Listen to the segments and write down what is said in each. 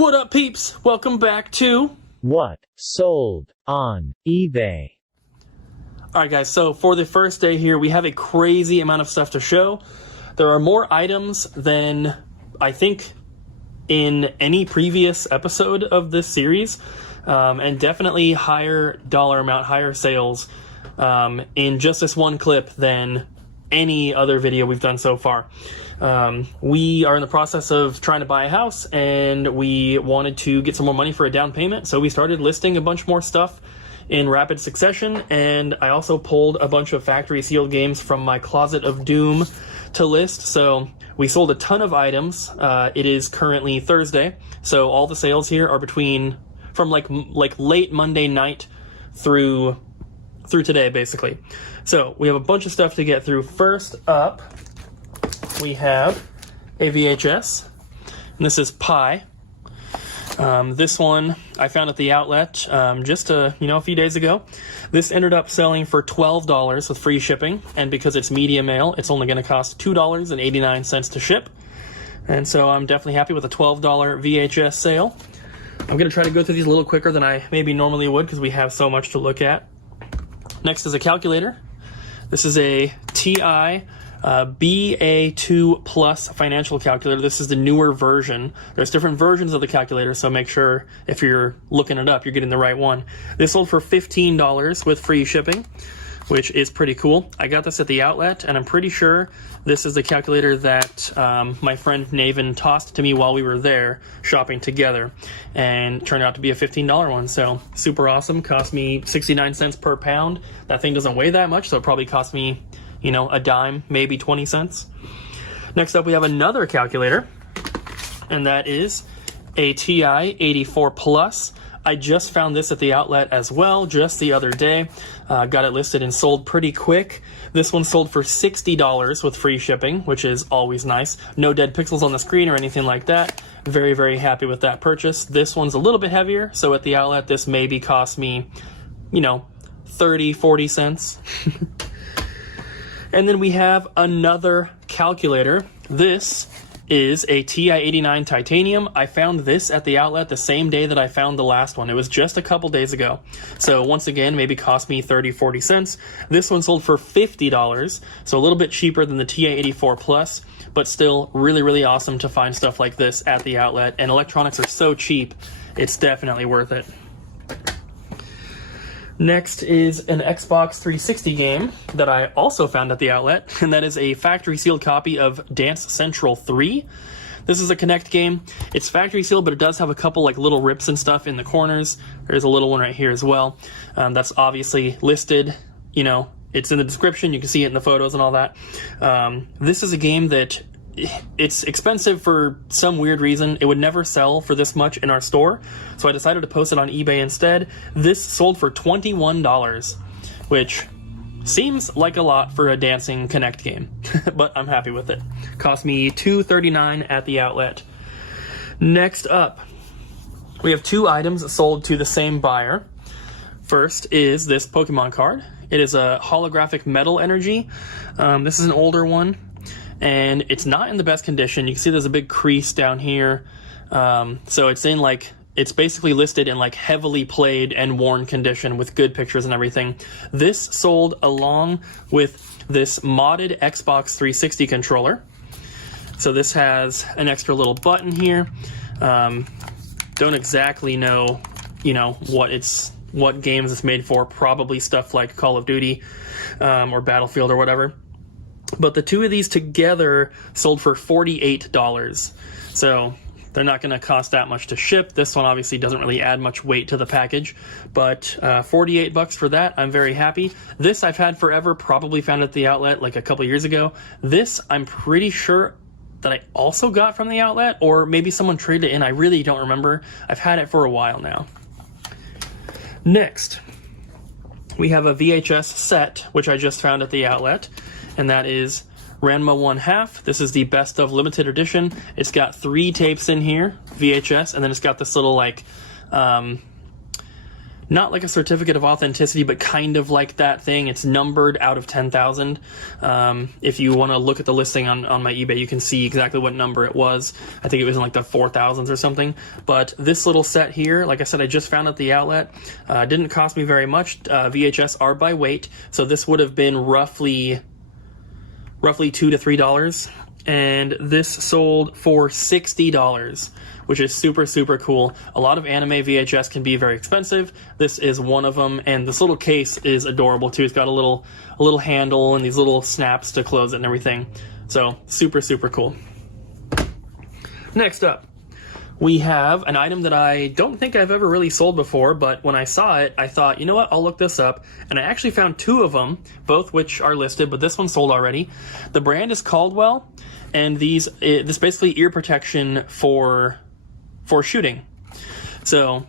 What up, peeps? Welcome back to What Sold on eBay. Alright guys, so for the first day here, we have a crazy amount of stuff to show. There are more items than I think in any previous episode of this series, and definitely higher dollar amount, higher sales in just this one clip than any other video we've done so far. We are in the process of trying to buy a house, and we wanted to get some more money for a down payment, so we started listing a bunch more stuff in rapid succession, and I also pulled a bunch of factory sealed games from my closet of doom to list. So we sold a ton of items. It is currently Thursday, so all the sales here are from late Monday night through today, basically. So we have a bunch of stuff to get through. First up, we have a VHS, and this is Pi. This one I found at the outlet just a few days ago. This ended up selling for $12 with free shipping, and because it's media mail, it's only going to cost $2.89 to ship. And so I'm definitely happy with a $12 VHS sale. I'm going to try to go through these a little quicker than I maybe normally would because we have so much to look at. Next is a calculator. This is a TI BA2 Plus financial calculator. This is the newer version. There's different versions of the calculator, so make sure if you're looking it up, you're getting the right one. This sold for $15 with free shipping, which is pretty cool. I got this at the outlet, and I'm pretty sure this is the calculator that my friend Naven tossed to me while we were there shopping together, and turned out to be a $15 one, so super awesome. Cost me 69 cents per pound. That thing doesn't weigh that much, so it probably cost me a dime, maybe 20 cents. Next up, we have another calculator, and that is a TI 84 Plus. I just found this at the outlet as well, just the other day. Got it listed and sold pretty quick. This one sold for $60 with free shipping, which is always nice. No dead pixels on the screen or anything like that. Very, very happy with that purchase. This one's a little bit heavier, so at the outlet, this maybe cost me, 30, 40 cents. And then we have another calculator. This is a TI-89 Titanium. I found this at the outlet the same day that I found the last one. It was just a couple days ago. So once again, maybe cost me 30, 40 cents. This one sold for $50, so a little bit cheaper than the TI-84 Plus, but still really, really awesome to find stuff like this at the outlet. And electronics are so cheap, it's definitely worth it. Next is an Xbox 360 game that I also found at the outlet, and that is a factory sealed copy of Dance Central 3. This is a Kinect game. It's factory sealed, but it does have a couple little rips and stuff in the corners. There's a little one right here as well. That's obviously listed. It's in the description. You can see it in the photos and all that. This is a game that it's expensive for some weird reason. It would never sell for this much in our store, so I decided to post it on eBay instead. This sold for $21, which seems like a lot for a dancing Kinect game, but I'm happy with it. Cost me $2.39 at the outlet. Next up, we have two items sold to the same buyer. First is this Pokemon card. It is a holographic metal energy. This is an older one, and it's not in the best condition. You can see there's a big crease down here. So it's basically listed in heavily played and worn condition with good pictures and everything. This sold along with this modded Xbox 360 controller. So this has an extra little button here. Don't exactly know, what games it's made for. Probably stuff like Call of Duty or Battlefield or whatever. But the two of these together sold for $48. So they're not going to cost that much to ship. This one obviously doesn't really add much weight to the package, but $48 for that, I'm very happy. This I've had forever, probably found at the outlet a couple years ago. This I'm pretty sure that I also got from the outlet, or maybe someone traded it in. I really don't remember. I've had it for a while now. Next, we have a VHS set, which I just found at the outlet, and that is Ranma 1/2. This is the best of limited edition. It's got 3 tapes in here, VHS, and then it's got this little not like a certificate of authenticity, but kind of like that thing. It's numbered out of 10,000. If you want to look at the listing on my eBay, you can see exactly what number it was. I think it was in like the 4,000s or something. But this little set here, like I said, I just found at the outlet. Didn't cost me very much. VHS are by weight, so this would have been roughly $2 to $3. And this sold for $60, which is super, super cool. A lot of anime VHS can be very expensive. This is one of them, and this little case is adorable too. It's got a little handle and these little snaps to close it and everything. So super, super cool. Next up, we have an item that I don't think I've ever really sold before, but when I saw it, I thought, you know what, I'll look this up. And I actually found two of them, both which are listed, but this one sold already. The brand is Caldwell, and this basically ear protection for shooting. So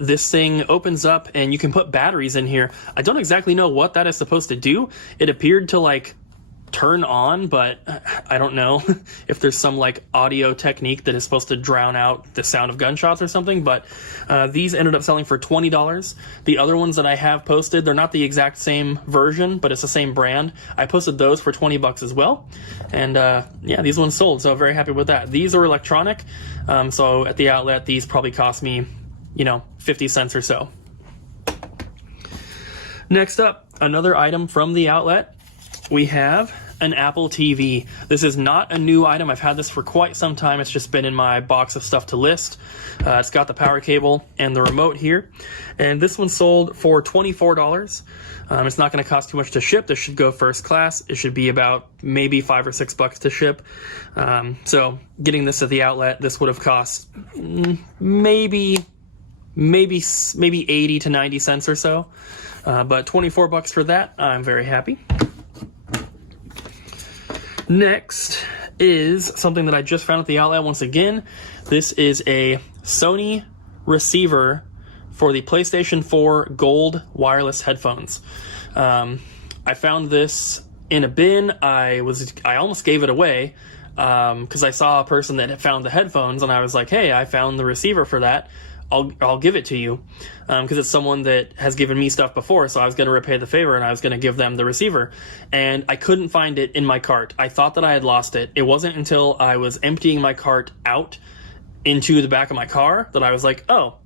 this thing opens up and you can put batteries in here. I don't exactly know what that is supposed to do. It appeared to like turn on, but I don't know if there's some like audio technique that is supposed to drown out the sound of gunshots or something, but these ended up selling for $20. The other ones that I have posted, they're not the exact same version, but it's the same brand. I posted those for $20 as well, and yeah, these ones sold, so very happy with that. These are electronic, so at the outlet these probably cost me, 50 cents or so. Next up, another item from the outlet. We have an Apple TV. This is not a new item. I've had this for quite some time. It's just been in my box of stuff to list. It's got the power cable and the remote here. And this one sold for $24. It's not going to cost too much to ship. This should go first class. It should be about maybe $5 or $6 to ship. So getting this at the outlet, this would have cost maybe 80 to 90 cents or so. But $24 for that, I'm very happy. Next is something that I just found at the outlet once again. This is a Sony receiver for the PlayStation 4 Gold wireless headphones. I found this in a bin. I almost gave it away because I saw a person that had found the headphones, and I was like, hey, I found the receiver for that. I'll give it to you, because it's someone that has given me stuff before, so I was going to repay the favor and I was going to give them the receiver, and I couldn't find it in my cart. I thought that I had lost it. It wasn't until I was emptying my cart out into the back of my car that I was like, oh,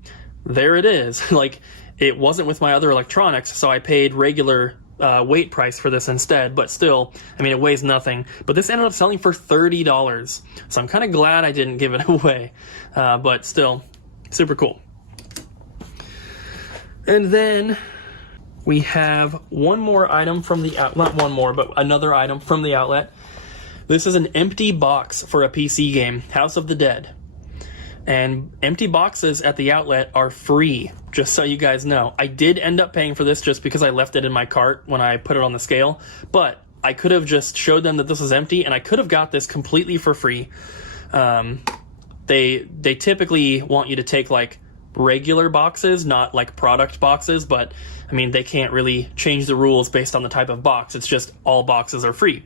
there it is. Like, it wasn't with my other electronics, so I paid regular weight price for this instead, but still, I mean, it weighs nothing. But this ended up selling for $30, so I'm kind of glad I didn't give it away, but still, super cool. And then we have one more item from the outlet, not one more, but another item from the outlet. This is an empty box for a PC game, House of the Dead. And empty boxes at the outlet are free, just so you guys know. I did end up paying for this just because I left it in my cart when I put it on the scale, but I could have just showed them that this was empty, and I could have got this completely for free. They typically want you to take like regular boxes, not like product boxes, but I mean, they can't really change the rules based on the type of box. It's just all boxes are free,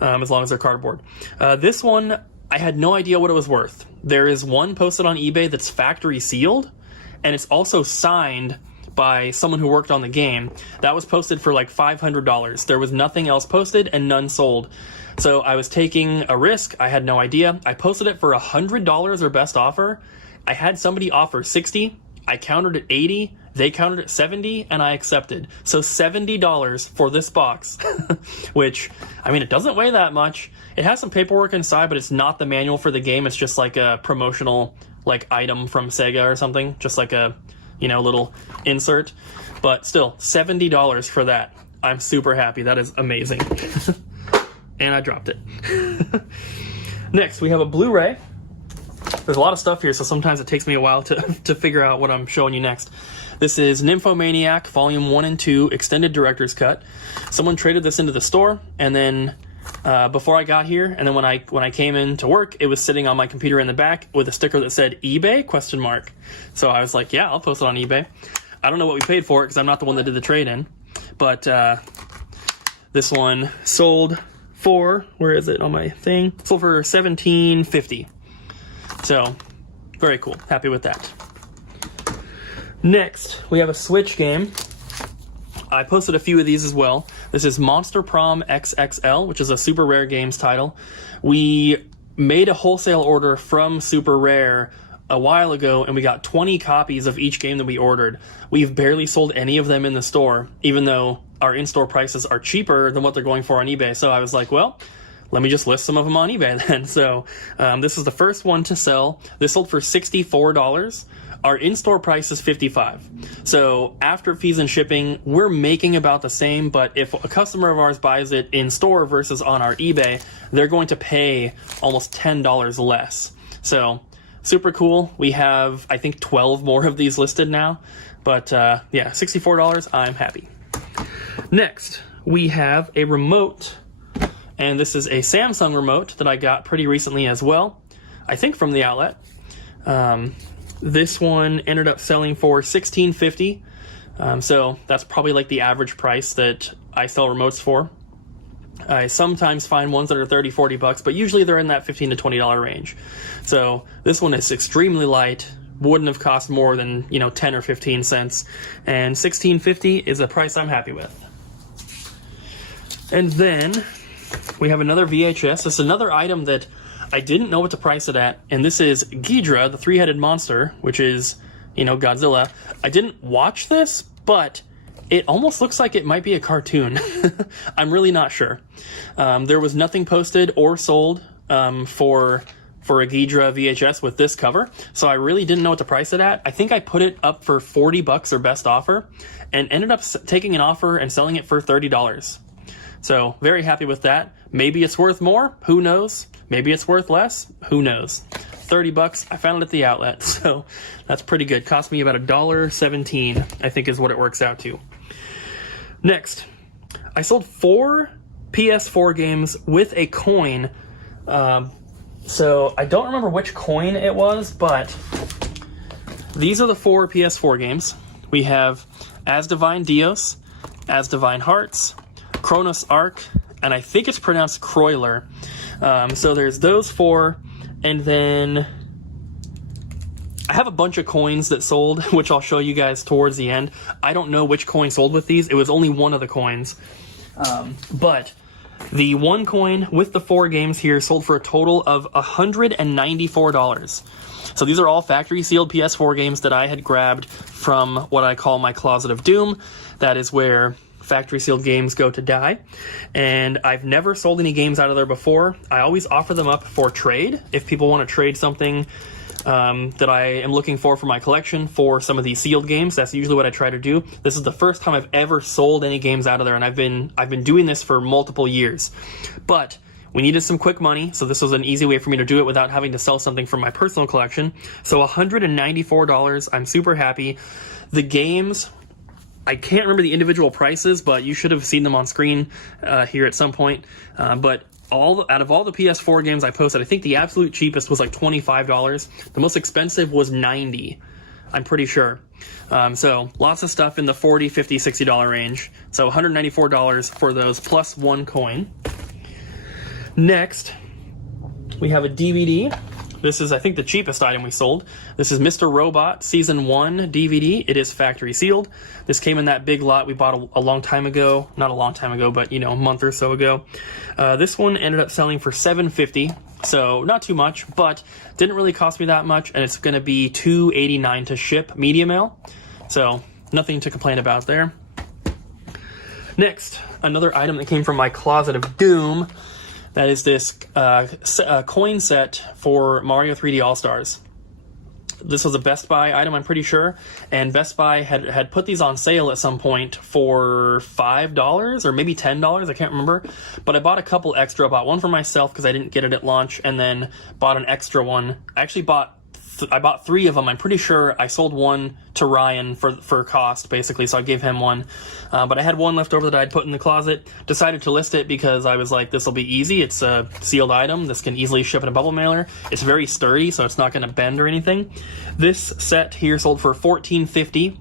as long as they're cardboard. This one, I had no idea what it was worth. There is one posted on eBay that's factory sealed, and it's also signed by someone who worked on the game. That was posted for like $500. There was nothing else posted and none sold. So I was taking a risk. I had no idea. I posted it for $100 or best offer. I had somebody offer $60. I countered at $80. They countered at $70, and I accepted. So $70 for this box, which, I mean, it doesn't weigh that much. It has some paperwork inside, but it's not the manual for the game. It's just like a promotional like item from Sega or something, just like a, little insert. But still, $70 for that. I'm super happy. That is amazing. And I dropped it. Next, we have a Blu-ray. There's a lot of stuff here, so sometimes it takes me a while to figure out what I'm showing you next. This is Nymphomaniac Volume 1 and 2 Extended Director's Cut. Someone traded this into the store, and then before I got here, and then when I came in to work, it was sitting on my computer in the back with a sticker that said eBay ? So I was like, yeah, I'll post it on eBay. I don't know what we paid for it because I'm not the one that did the trade-in, but this one sold for, where is it on my thing? Sold for $17.50. So, very cool. Happy with that. Next, we have a Switch game. I posted a few of these as well. This is Monster Prom XXL, which is a Super Rare Games title. We made a wholesale order from Super Rare a while ago, and we got 20 copies of each game that we ordered. We've barely sold any of them in the store, even though our in-store prices are cheaper than what they're going for on eBay. So I was like, well, let me just list some of them on eBay then. So this is the first one to sell. This sold for $64. Our in-store price is $55. So after fees and shipping, we're making about the same, but if a customer of ours buys it in store versus on our eBay, they're going to pay almost $10 less. So super cool. We have, I think, 12 more of these listed now. But yeah, $64, I'm happy. Next, we have a remote, and this is a Samsung remote that I got pretty recently as well, I think from the outlet. This one ended up selling for $16.50, so that's probably like the average price that I sell remotes for. I sometimes find ones that are $30-$40, but usually they're in that $15 to $20 range. So this one is extremely light, wouldn't have cost more than 10 or 15 cents, and $16.50 is a price I'm happy with. And then we have another VHS. This is another item that I didn't know what to price it at, and this is Ghidra, the three-headed monster, which is, Godzilla. I didn't watch this, but it almost looks like it might be a cartoon. I'm really not sure. There was nothing posted or sold for a Ghidra VHS with this cover, so I really didn't know what to price it at. I think I put it up for $40 or best offer, and ended up taking an offer and selling it for $30. So very happy with that. Maybe it's worth more, who knows? Maybe it's worth less, who knows? $30, I found it at the outlet, so that's pretty good. Cost me about $1.17, I think is what it works out to. Next, I sold 4 PS4 games with a coin. So I don't remember which coin it was, but these are the 4 PS4 games. We have As Divine Dios, As Divine Hearts, Kronos Ark, and I think it's pronounced Croiler. So there's those 4, and then I have a bunch of coins that sold, which I'll show you guys towards the end. I don't know which coin sold with these. It was only one of the coins. But the one coin with the 4 games here sold for a total of $194. So these are all factory sealed PS4 games that I had grabbed from what I call my Closet of Doom. That is where factory sealed games go to die, and I've never sold any games out of there before. I always offer them up for trade if people want to trade something that I am looking for my collection for some of these sealed games. That's usually what I try to do. This is the first time I've ever sold any games out of there, and I've been doing this for multiple years. But we needed some quick money, so this was an easy way for me to do it without having to sell something from my personal collection. So $194, I'm super happy. The games, I can't remember the individual prices, but you should have seen them on screen here at some point. But out of all the PS4 games I posted, I think the absolute cheapest was like $25. The most expensive was $90, I'm pretty sure. So lots of stuff in the $40, $50, $60 range. So $194 for those plus 1 coin. Next, we have a DVD. This is, I think, the cheapest item we sold. This is Mr. Robot Season 1 DVD. It is factory sealed. This came in that big lot we bought a long time ago. Not a long time ago, but, a month or so ago. This one ended up selling for $7.50, so not too much, but didn't really cost me that much, and it's going to be $2.89 to ship media mail, so nothing to complain about there. Next, another item that came from my Closet of Doom. That is this coin set for Mario 3D All-Stars. This was a Best Buy item, I'm pretty sure, and Best Buy had put these on sale at some point for $5 or maybe $10, I can't remember. But I bought a couple extra. I bought one for myself because I didn't get it at launch, and then bought an extra one. I actually bought 3 of them. I'm pretty sure I sold one to Ryan for cost, basically, so I gave him one. But I had one left over that I'd put in the closet. Decided to list it because I was like, this will be easy. It's a sealed item. This can easily ship in a bubble mailer. It's very sturdy, so it's not going to bend or anything. This set here sold for $14.50.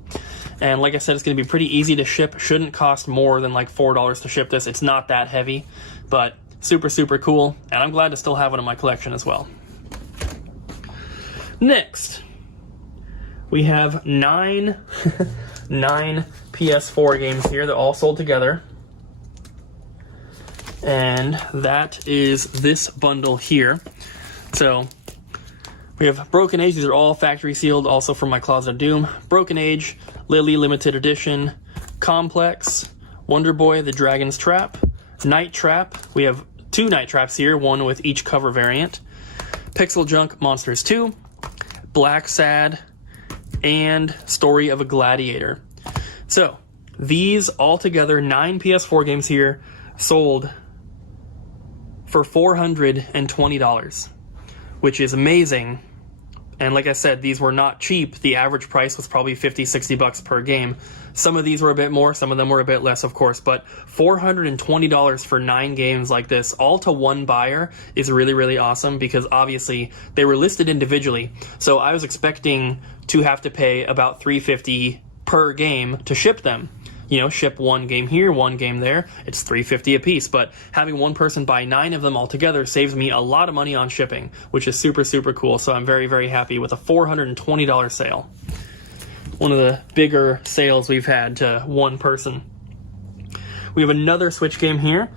And like I said, it's going to be pretty easy to ship. Shouldn't cost more than like $4 to ship this. It's not that heavy, but super, super cool. And I'm glad to still have it in my collection as well. Next, we have nine PS4 games here. They're all sold together. And that is this bundle here. So we have Broken Age. These are all factory sealed, also from my Closet of Doom. Broken Age, Lily Limited Edition, Complex, Wonder Boy, The Dragon's Trap, Night Trap. We have 2 Night Traps here, one with each cover variant. Pixel Junk Monsters 2, Black Sad, and Story of a Gladiator. So these all together, 9 PS4 games here, sold for $420, which is amazing. And like I said, these were not cheap. The average price was probably $50-$60 per game. Some of these were a bit more, some of them were a bit less, of course, but $420 for 9 games like this, all to one buyer, is really, really awesome, because obviously they were listed individually. So I was expecting to have to pay about $350 per game to ship them. You know, ship 1 game here, 1 game there, it's $350 a piece. But having one person buy 9 of them all together saves me a lot of money on shipping, which is super, super cool. So I'm very, very happy with a $420 sale. One of the bigger sales we've had to one person. We have another Switch game here.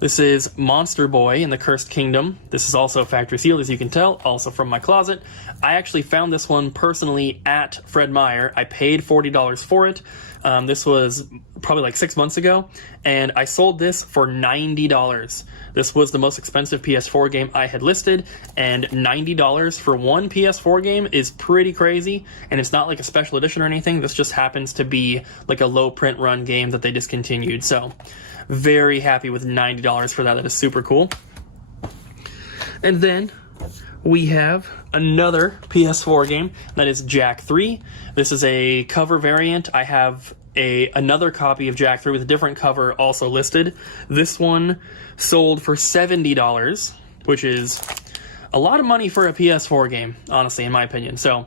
This is Monster Boy in the Cursed Kingdom. This is also factory sealed, as you can tell, also from my closet. I actually found this one personally at Fred Meyer. I paid $40 for it. This was probably like 6 months ago, and I sold this for $90. This was the most expensive PS4 game I had listed, and $90 for one PS4 game is pretty crazy, and it's not like a special edition or anything. This just happens to be like a low print run game that they discontinued, so very happy with $90 for that. That is super cool. And then we have another PS4 game, that is Jak 3. This is a cover variant. I have another copy of Jak 3 with a different cover also listed. This one sold for $70, which is a lot of money for a PS4 game, honestly, in my opinion. So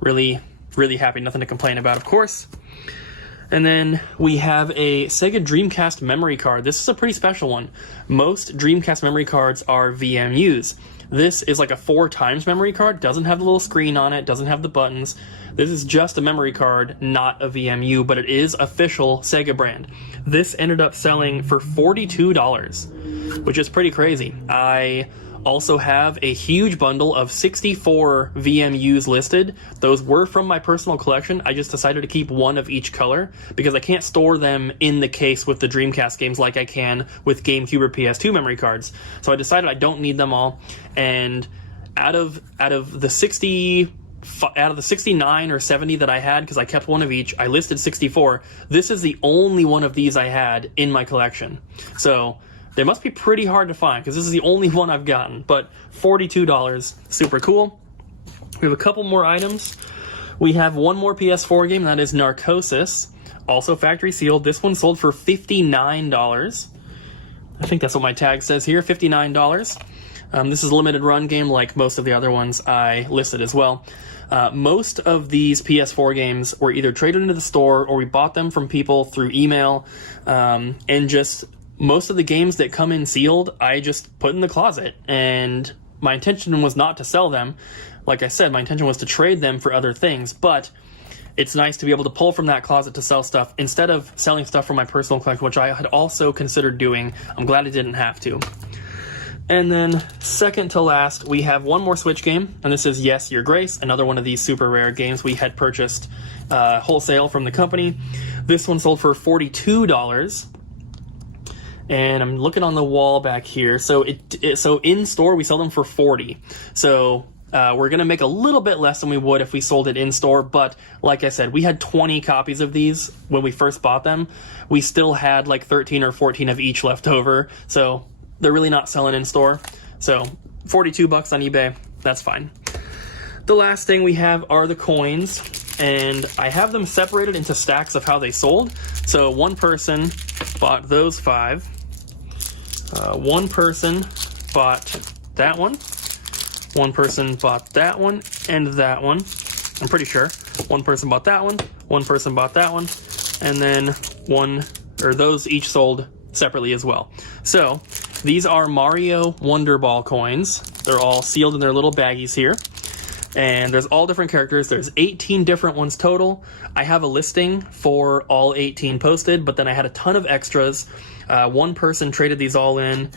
really, really happy. Nothing to complain about, of course. And then we have a Sega Dreamcast memory card. This is a pretty special one. Most Dreamcast memory cards are VMUs. This is like a 4 times memory card. Doesn't have the little screen on it, doesn't have the buttons. This is just a memory card, not a VMU, but it is official Sega brand. This ended up selling for $42, which is pretty crazy. I also have a huge bundle of 64 VMUs listed. Those were from my personal collection. I just decided to keep one of each color because I can't store them in the case with the Dreamcast games like I can with GameCube or PS2 memory cards. So I decided I don't need them all. And out of the 69 or 70 that I had, because I kept one of each, I listed 64. This is the only one of these I had in my collection. So they must be pretty hard to find, because this is the only one I've gotten. But $42, super cool. We have a couple more items. We have one more PS4 game, that is Narcosis, also factory sealed. This one sold for $59. I think that's what my tag says here, $59. This is a limited run game like most of the other ones I listed as well. Most of these PS4 games were either traded into the store or we bought them from people through email, and just most of the games that come in sealed, I just put in the closet, and my intention was not to sell them. Like I said, my intention was to trade them for other things, but it's nice to be able to pull from that closet to sell stuff instead of selling stuff from my personal collection, which I had also considered doing. I'm glad I didn't have to. And then second to last, we have one more Switch game, and this is Yes, Your Grace, another one of these super rare games we had purchased wholesale from the company. This one sold for $42. And I'm looking on the wall back here. So so in store we sell them for $40. So we're gonna make a little bit less than we would if we sold it in store. But like I said, we had 20 copies of these when we first bought them. We still had like 13 or 14 of each left over. So they're really not selling in store. So $42 on eBay, that's fine. The last thing we have are the coins, and I have them separated into stacks of how they sold. So one person bought those 5. One person bought that one. One person bought that one and that one. I'm pretty sure. One person bought that one. One person bought that one. And then those each sold separately as well. So these are Mario Wonder Ball coins. They're all sealed in their little baggies here. And there's all different characters. There's 18 different ones total. I have a listing for all 18 posted, but then I had a ton of extras. One person traded these all in,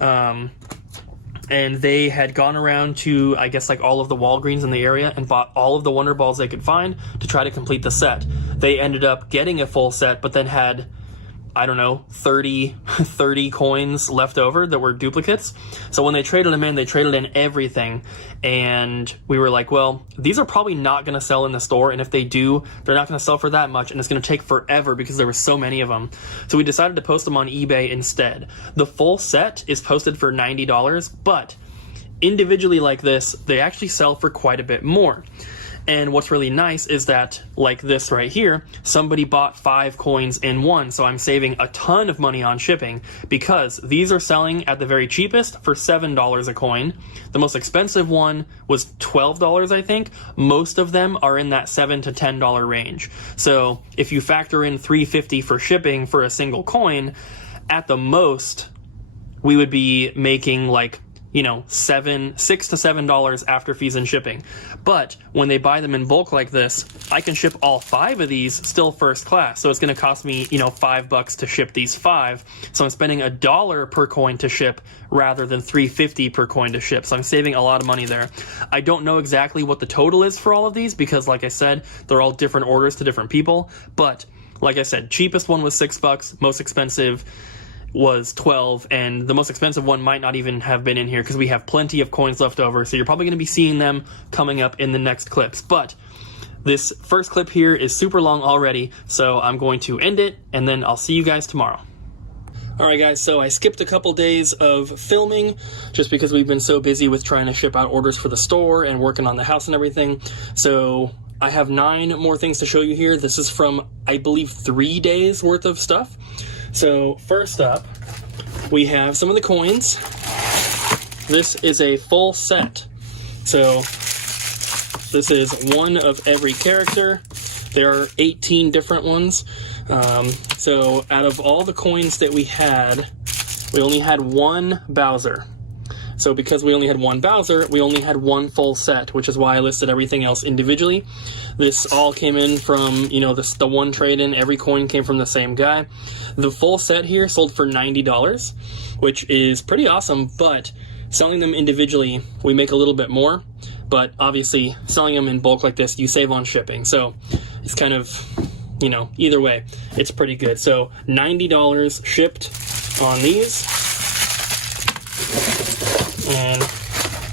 and they had gone around to, I guess, like all of the Walgreens in the area and bought all of the Wonder Balls they could find to try to complete the set. They ended up getting a full set, but then had, I don't know, 30 coins left over that were duplicates. So when they traded them in, they traded in everything. And we were like, well, these are probably not going to sell in the store. And if they do, they're not going to sell for that much. And it's going to take forever because there were so many of them. So we decided to post them on eBay instead. The full set is posted for $90, but individually like this, they actually sell for quite a bit more. And what's really nice is that, like this right here, somebody bought 5 coins in one, so I'm saving a ton of money on shipping because these are selling at the very cheapest for $7 a coin. The most expensive one was $12, I think. Most of them are in that $7 to $10 range. So if you factor in $3.50 for shipping for a single coin, at the most, we would be making like, you know, $6 to $7 after fees and shipping. But when they buy them in bulk like this, I can ship all 5 of these still first class. So it's going to cost me, you know, $5 to ship these 5. So I'm spending $1 per coin to ship rather than $3.50 per coin to ship. So I'm saving a lot of money there. I don't know exactly what the total is for all of these because, like I said, they're all different orders to different people. But like I said, cheapest one was $6, most expensive was 12, and the most expensive one might not even have been in here because we have plenty of coins left over, so you're probably going to be seeing them coming up in the next clips. But this first clip here is super long already, so I'm going to end it, and then I'll see you guys tomorrow. Alright guys, so I skipped a couple days of filming just because we've been so busy with trying to ship out orders for the store and working on the house and everything. So I have 9 more things to show you here. This is from, I believe, 3 days worth of stuff. So first up, we have some of the coins. This is a full set. So this is one of every character. There are 18 different ones. So out of all the coins that we only had one Bowser. So because we only had one Bowser, we only had one full set, which is why I listed everything else individually. This all came in from, you know, the one trade-in. Every coin came from the same guy. The full set here sold for $90, which is pretty awesome, but selling them individually, we make a little bit more. But obviously, selling them in bulk like this, you save on shipping. So it's kind of, you know, either way, it's pretty good. So $90 shipped on these. And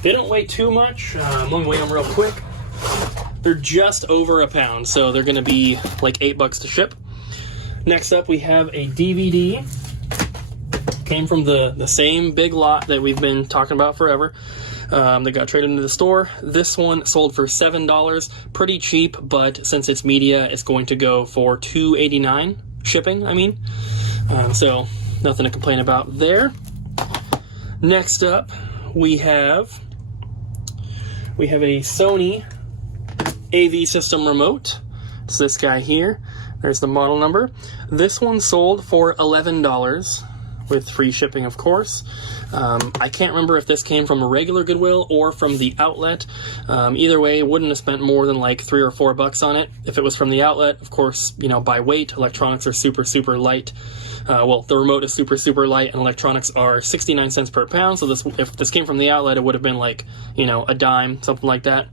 they don't weigh too much. Let me weigh them real quick. They're just over a pound, so they're going to be like $8 to ship. Next up, we have a DVD. Came from the same big lot that we've been talking about forever. That got traded into the store. This one sold for $7. Pretty cheap, but since it's media, it's going to go for $2.89 shipping, I mean. So nothing to complain about there. Next up, we have a Sony AV system remote. It's this guy here. There's the model number. This one sold for $11 with free shipping, of course. I can't remember if this came from a regular Goodwill or from the outlet. Either way, wouldn't have spent more than like $3 or $4 on it. If it was from the outlet, of course, you know, by weight, electronics are super, super light. Well, the remote is super, super light, and electronics are 69 cents per pound. So if this came from the outlet, it would have been like, you know, a dime, something like that.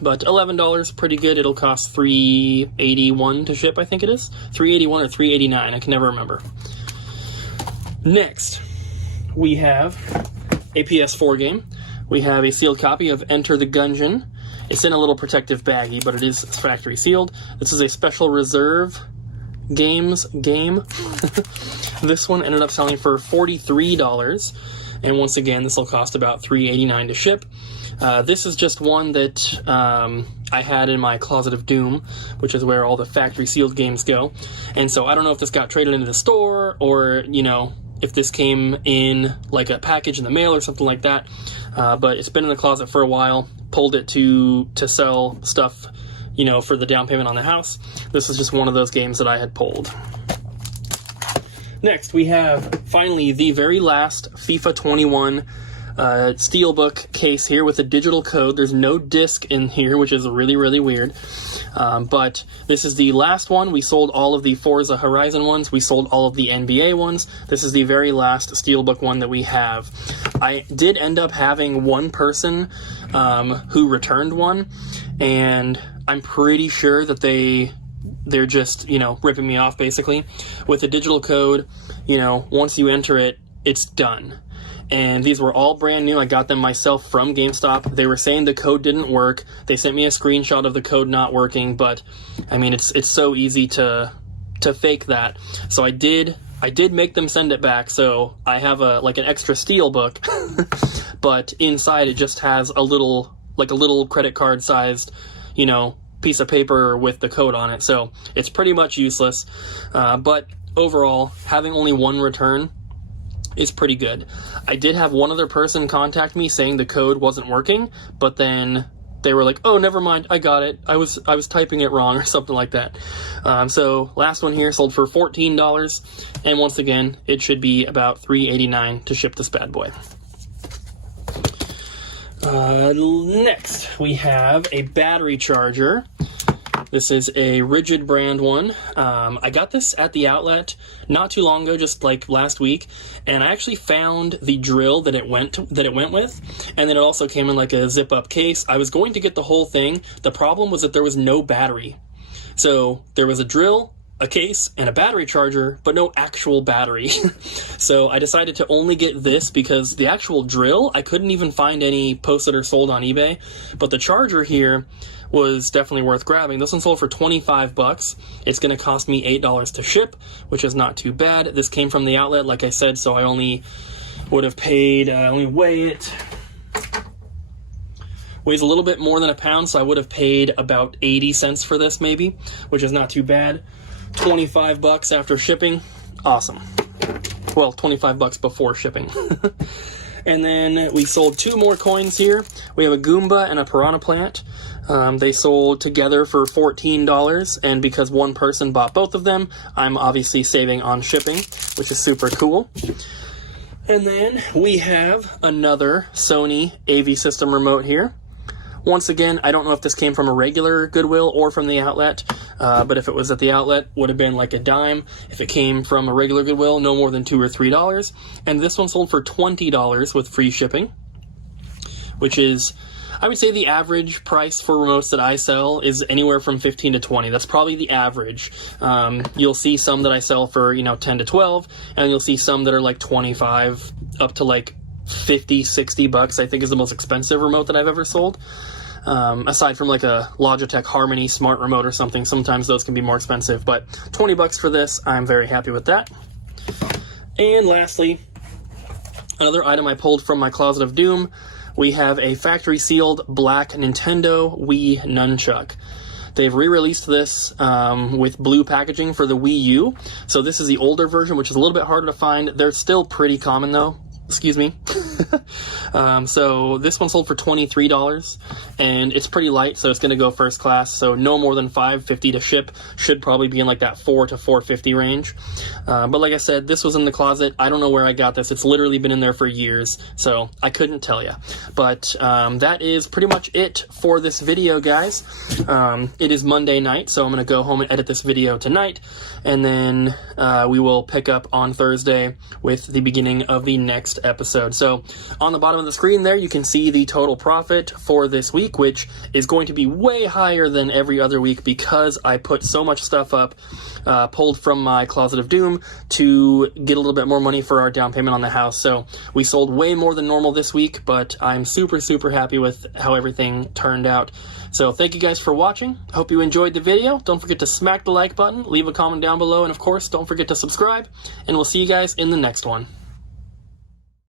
But $11, pretty good. It'll cost $3.81 to ship, I think it is. $3.81 or $3.89, I can never remember. Next, we have a Ps4 game. We have a sealed copy of Enter the Gungeon. It's in a little protective baggie, but it is factory sealed. This is a special reserve games game. This one ended up selling for $43. And once again, this will cost about $3.89 to ship. This is just one that I had in my Closet of Doom, which is where all the factory sealed games go. And so I don't know if this got traded into the store or, you know, if this came in like a package in the mail or something like that. But it's been in the closet for a while. Pulled it to sell stuff, you know, for the down payment on the house. This is just one of those games that I had pulled. Next, we have finally the very last FIFA 21 Steelbook case here with a digital code. There's no disc in here, which is really, really weird. But this is the last one. We sold all of the Forza Horizon ones. We sold all of the NBA ones. This is the very last Steelbook one that we have. I did end up having one person who returned one, and I'm pretty sure that they're just, ripping me off, basically. With the digital code, once you enter it, it's done. And these were all brand new. I got them myself from GameStop. They were saying the code didn't work. They sent me a screenshot of the code not working, but I mean, it's so easy to fake that. So I did make them send it back. So I have an extra Steelbook, but inside it just has a little credit card sized, piece of paper with the code on it. So it's pretty much useless. But overall, having only one return is pretty good. I did have one other person contact me saying the code wasn't working, but then they were like, "Oh, never mind, I got it. I was typing it wrong," or something like that. So last one here sold for $14, and once again, it should be about $3.89 to ship this bad boy. Next, we have a battery charger. This is a Rigid brand one. I got this at the outlet not too long ago, just like last week, and I actually found the drill that it went with, and then it also came in like a zip-up case. I was going to get the whole thing. The problem was that there was no battery. So there was a drill, a case, and a battery charger, but no actual battery. So I decided to only get this because the actual drill, I couldn't even find any posted or sold on eBay, but the charger here was definitely worth grabbing. This one sold for $25. It's going to cost me $8 to ship, which is not too bad. This came from the outlet, like I said, so I only would have paid, let me weigh it. Weighs a little bit more than a pound, so I would have paid about 80 cents for this maybe, which is not too bad. $25 after shipping, awesome. Well, $25 before shipping. And then we sold two more coins here. We have a Goomba and a Piranha Plant. They sold together for $14, and because one person bought both of them, I'm obviously saving on shipping, which is super cool. And then we have another Sony AV system remote here. Once again, I don't know if this came from a regular Goodwill or from the outlet, but if it was at the outlet, would have been like a dime. If it came from a regular Goodwill, no more than $2 or $3. And this one sold for $20 with free shipping, which is, I would say the average price for remotes that I sell is anywhere from $15 to $20. That's probably the average. You'll see some that I sell for, $10 to $12, and you'll see some that are like $25 up to like $50, $60, I think is the most expensive remote that I've ever sold. Aside from like a Logitech Harmony smart remote or something, sometimes those can be more expensive, but $20 for this, I'm very happy with that. And lastly, another item I pulled from my closet of doom, we have a factory sealed black Nintendo Wii Nunchuck. They've re-released this with blue packaging for the Wii U. So this is the older version, which is a little bit harder to find. They're still pretty common though. Excuse me. So this one sold for $23, and it's pretty light, so it's going to go first class, so no more than $5.50 to ship. Should probably be in like that $4 to $4.50 range. But like I said, this was in the closet. I don't know where I got this. It's literally been in there for years, so I couldn't tell you. But that is pretty much it for this video, guys. It is Monday night, so I'm going to go home and edit this video tonight, and then we will pick up on Thursday with the beginning of the next episode. So on the bottom of the screen there, you can see the total profit for this week, which is going to be way higher than every other week because I put so much stuff up, pulled from my closet of doom to get a little bit more money for our down payment on the house. So we sold way more than normal this week, but I'm super, super happy with how everything turned out. So thank you guys for watching. Hope you enjoyed the video. Don't forget to smack the like button, leave a comment down below, and of course, don't forget to subscribe, and we'll see you guys in the next one.